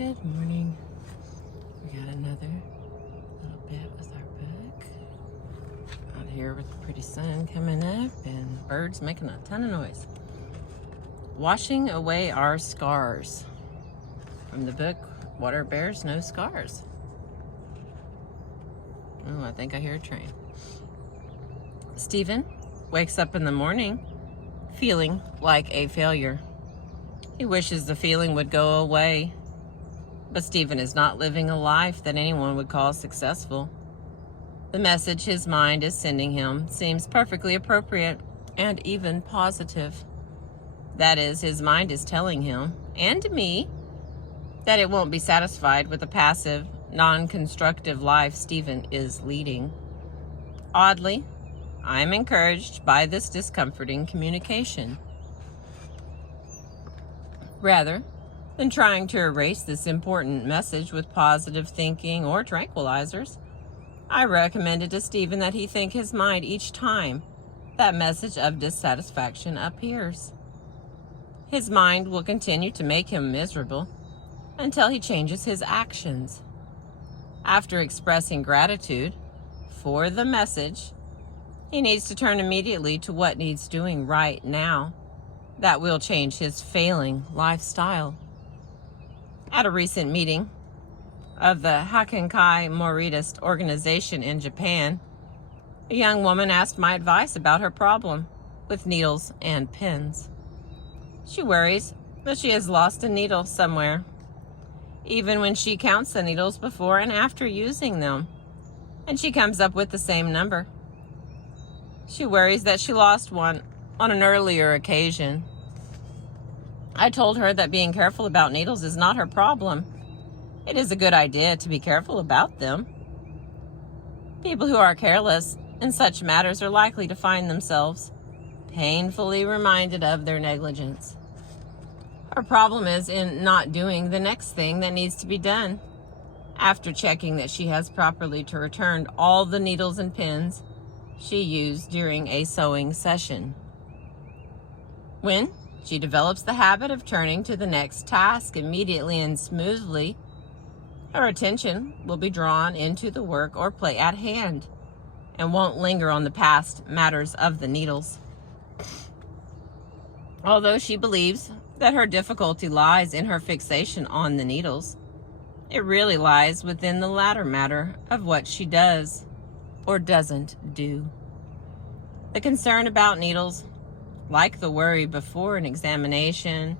Good morning. We got another little bit with our book. Out here with the pretty sun coming up and birds making a ton of noise. Washing Away Our Scars. From the book, Water Bears No Scars. Oh, I think I hear a train. Stephen wakes up in the morning feeling like a failure. He wishes the feeling would go away. But Stephen is not living a life that anyone would call successful. The message his mind is sending him seems perfectly appropriate and even positive. That is, his mind is telling him, and me, that it won't be satisfied with the passive, non-constructive life Stephen is leading. Oddly, I am encouraged by this discomforting communication. Rather than trying to erase this important message with positive thinking or tranquilizers, I recommended to Stephen that he think his mind each time that message of dissatisfaction appears. His mind will continue to make him miserable until he changes his actions. After expressing gratitude for the message, he needs to turn immediately to what needs doing right now that will change his failing lifestyle. At a recent meeting of the Hakinkai Moritist organization in Japan, a young woman asked my advice about her problem with needles and pins. She worries that she has lost a needle somewhere, even when she counts the needles before and after using them, and she comes up with the same number. She worries that she lost one on an earlier occasion. I told her that being careful about needles is not her problem. It is a good idea to be careful about them. People who are careless in such matters are likely to find themselves painfully reminded of their negligence. Her problem is in not doing the next thing that needs to be done. After checking that she has properly returned all the needles and pins she used during a sewing session. When she develops the habit of turning to the next task immediately and smoothly, her attention will be drawn into the work or play at hand and won't linger on the past matters of the needles. Although she believes that her difficulty lies in her fixation on the needles, it really lies within the latter matter of what she does or doesn't do. The concern about needles, like the worry before an examination,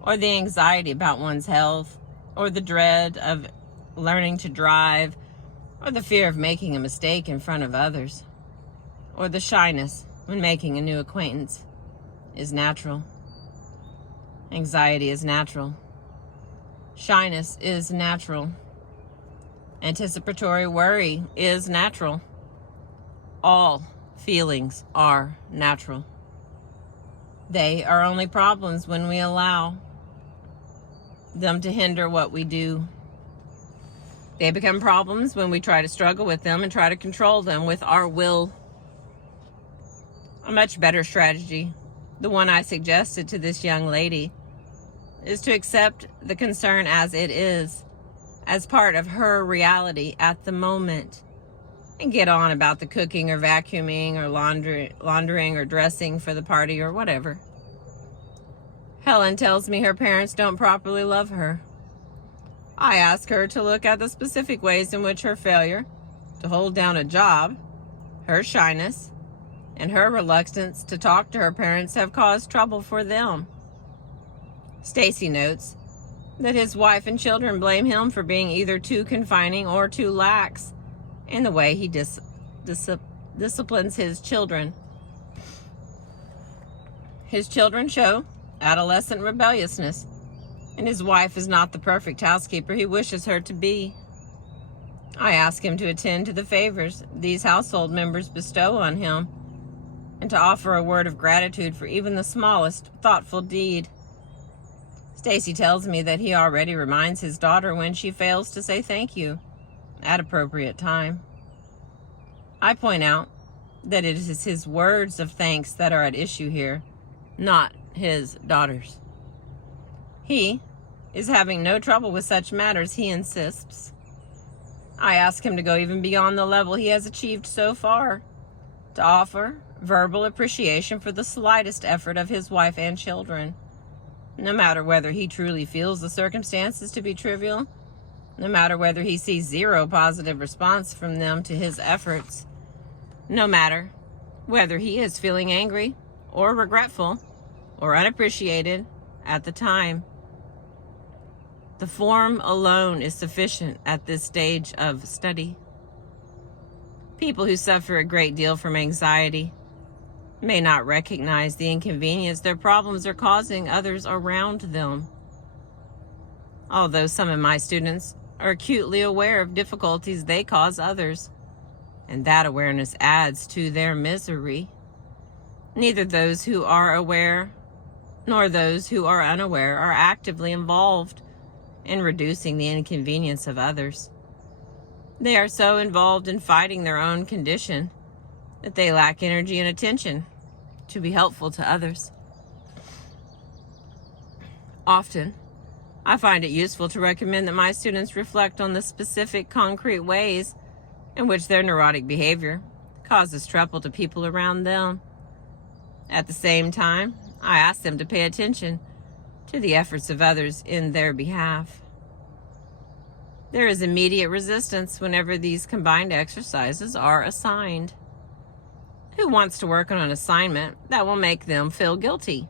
or the anxiety about one's health, or the dread of learning to drive, or the fear of making a mistake in front of others, or the shyness when making a new acquaintance, is natural. Anxiety is natural. Shyness is natural. Anticipatory worry is natural. All feelings are natural. They are only problems when we allow them to hinder what we do. They become problems when we try to struggle with them and try to control them with our will. A much better strategy, the one I suggested to this young lady, is to accept the concern as it is, as part of her reality at the moment, and get on about the cooking or vacuuming or laundering or dressing for the party or whatever. Helen tells me her parents don't properly love her. I ask her to look at the specific ways in which her failure to hold down a job, her shyness, and her reluctance to talk to her parents have caused trouble for them. Stacy notes that his wife and children blame him for being either too confining or too lax in the way he disciplines his children. His children show adolescent rebelliousness, and his wife is not the perfect housekeeper he wishes her to be. I ask him to attend to the favors these household members bestow on him, and to offer a word of gratitude for even the smallest thoughtful deed. Stacy tells me that he already reminds his daughter when she fails to say thank you at appropriate time. I point out that it is his words of thanks that are at issue here, not his daughter's. He is having no trouble with such matters, he insists. I ask him to go even beyond the level he has achieved so far, to offer verbal appreciation for the slightest effort of his wife and children, no matter whether he truly feels the circumstances to be trivial, no matter whether he sees zero positive response from them to his efforts, no matter whether he is feeling angry or regretful or unappreciated at the time. The form alone is sufficient at this stage of study. People who suffer a great deal from anxiety may not recognize the inconvenience their problems are causing others around them. Although some of my students are acutely aware of difficulties they cause others, and that awareness adds to their misery, neither those who are aware nor those who are unaware are actively involved in reducing the inconvenience of others. They are so involved in fighting their own condition that they lack energy and attention to be helpful to others. Often, I find it useful to recommend that my students reflect on the specific concrete ways in which their neurotic behavior causes trouble to people around them. At the same time, I ask them to pay attention to the efforts of others in their behalf. There is immediate resistance whenever these combined exercises are assigned. Who wants to work on an assignment that will make them feel guilty?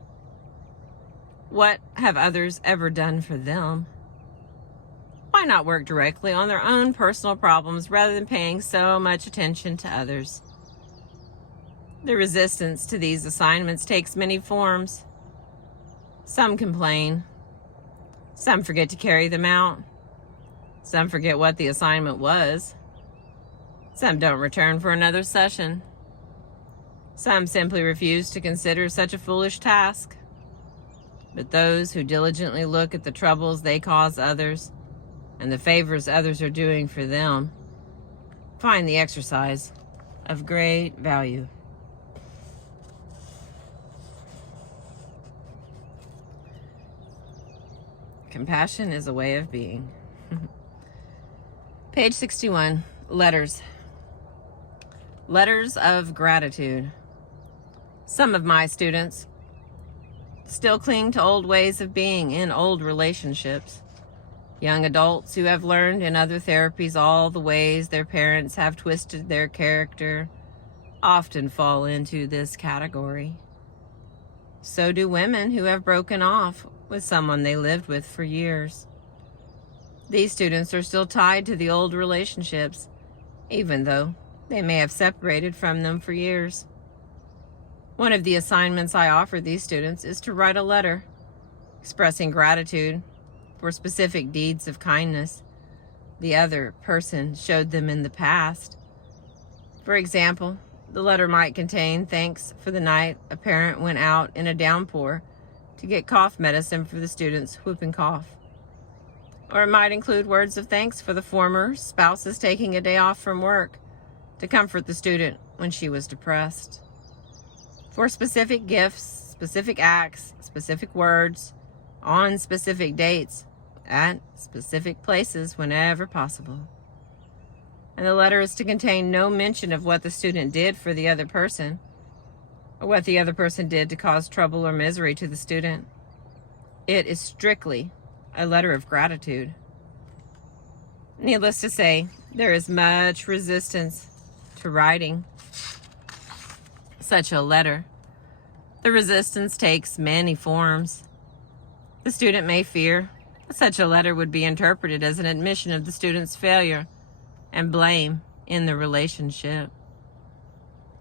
What have others ever done for them? Why not work directly on their own personal problems rather than paying so much attention to others? The resistance to these assignments takes many forms. Some complain. Some forget to carry them out. Some forget what the assignment was. Some don't return for another session. Some simply refuse to consider such a foolish task. But those who diligently look at the troubles they cause others and the favors others are doing for them find the exercise of great value. Compassion is a way of being. Page 61, letters. Letters of gratitude. Some of my students still cling to old ways of being in old relationships. Young adults who have learned in other therapies all the ways their parents have twisted their character often fall into this category. So do women who have broken off with someone they lived with for years. These students are still tied to the old relationships, even though they may have separated from them for years. One of the assignments I offer these students is to write a letter expressing gratitude for specific deeds of kindness the other person showed them in the past. For example, the letter might contain thanks for the night a parent went out in a downpour to get cough medicine for the student's whooping cough. Or it might include words of thanks for the former spouse's taking a day off from work to comfort the student when she was depressed. For specific gifts, specific acts, specific words, on specific dates, at specific places whenever possible. And the letter is to contain no mention of what the student did for the other person, or what the other person did to cause trouble or misery to the student. It is strictly a letter of gratitude. Needless to say, there is much resistance to writing such a letter. The resistance takes many forms. The student may fear that such a letter would be interpreted as an admission of the student's failure and blame in the relationship.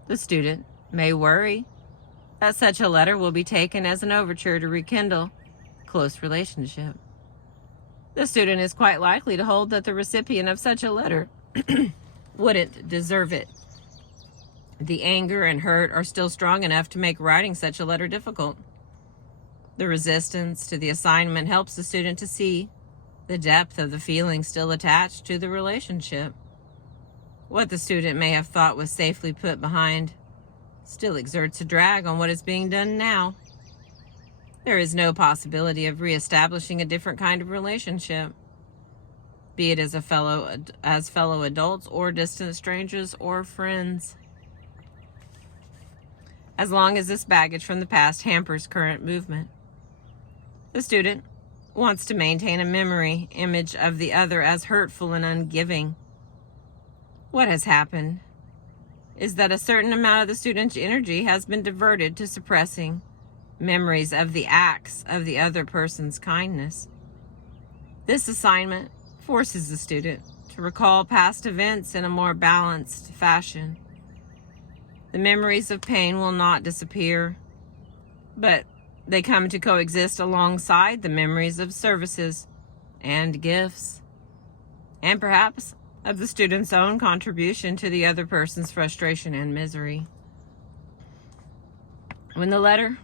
The student may worry that such a letter will be taken as an overture to rekindle close relationship. The student is quite likely to hold that the recipient of such a letter wouldn't deserve it. The anger and hurt are still strong enough to make writing such a letter difficult. The resistance to the assignment helps the student to see the depth of the feeling still attached to the relationship. What the student may have thought was safely put behind still exerts a drag on what is being done now. There is no possibility of reestablishing a different kind of relationship, be it as fellow adults or distant strangers or friends, as long as this baggage from the past hampers current movement. The student wants to maintain a memory image of the other as hurtful and ungiving. What has happened is that a certain amount of the student's energy has been diverted to suppressing memories of the acts of the other person's kindness. This assignment forces the student to recall past events in a more balanced fashion. The memories of pain will not disappear, but they come to coexist alongside the memories of services and gifts, and perhaps of the student's own contribution to the other person's frustration and misery. When the letter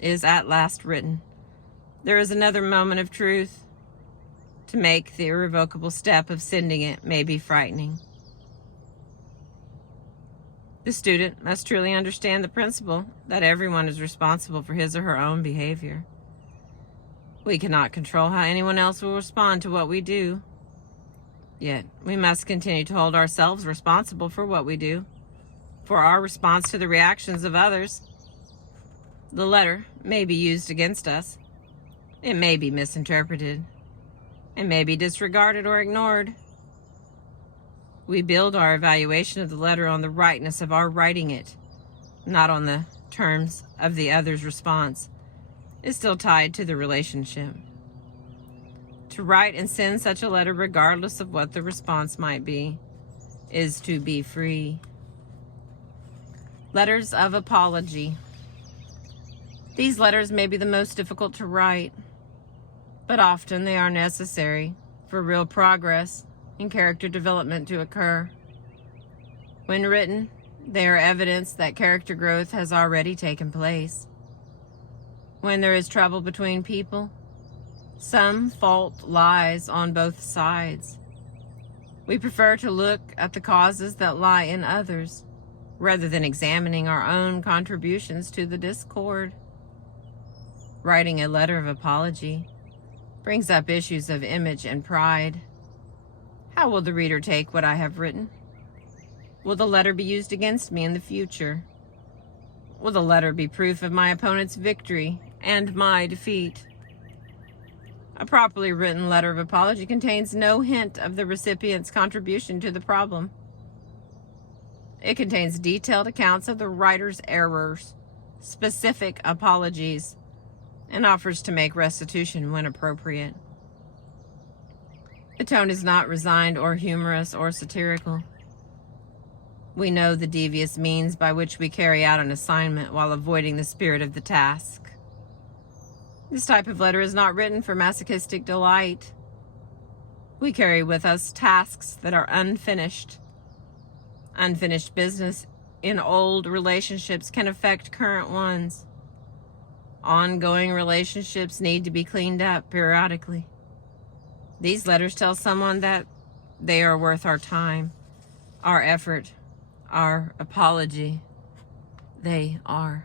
is at last written, there is another moment of truth. To make the irrevocable step of sending it may be frightening. The student must truly understand the principle that everyone is responsible for his or her own behavior. We cannot control how anyone else will respond to what we do. Yet, we must continue to hold ourselves responsible for what we do, for our response to the reactions of others. The letter may be used against us. It may be misinterpreted. It may be disregarded or ignored. We build our evaluation of the letter on the rightness of our writing it, not on the terms of the other's response. It's still tied to the relationship. To write and send such a letter, regardless of what the response might be, is to be free. Letters of apology. These letters may be the most difficult to write, but often they are necessary for real progress and character development to occur. When written, they are evidence that character growth has already taken place. When there is trouble between people, some fault lies on both sides. We prefer to look at the causes that lie in others, rather than examining our own contributions to the discord. Writing a letter of apology brings up issues of image and pride. How will the reader take what I have written? Will the letter be used against me in the future? Will the letter be proof of my opponent's victory and my defeat? A properly written letter of apology contains no hint of the recipient's contribution to the problem. It contains detailed accounts of the writer's errors, specific apologies, and offers to make restitution when appropriate. The tone is not resigned or humorous or satirical. We know the devious means by which we carry out an assignment while avoiding the spirit of the task. This type of letter is not written for masochistic delight. We carry with us tasks that are unfinished. Unfinished business in old relationships can affect current ones. Ongoing relationships need to be cleaned up periodically. These letters tell someone that they are worth our time, our effort, our apology. They are.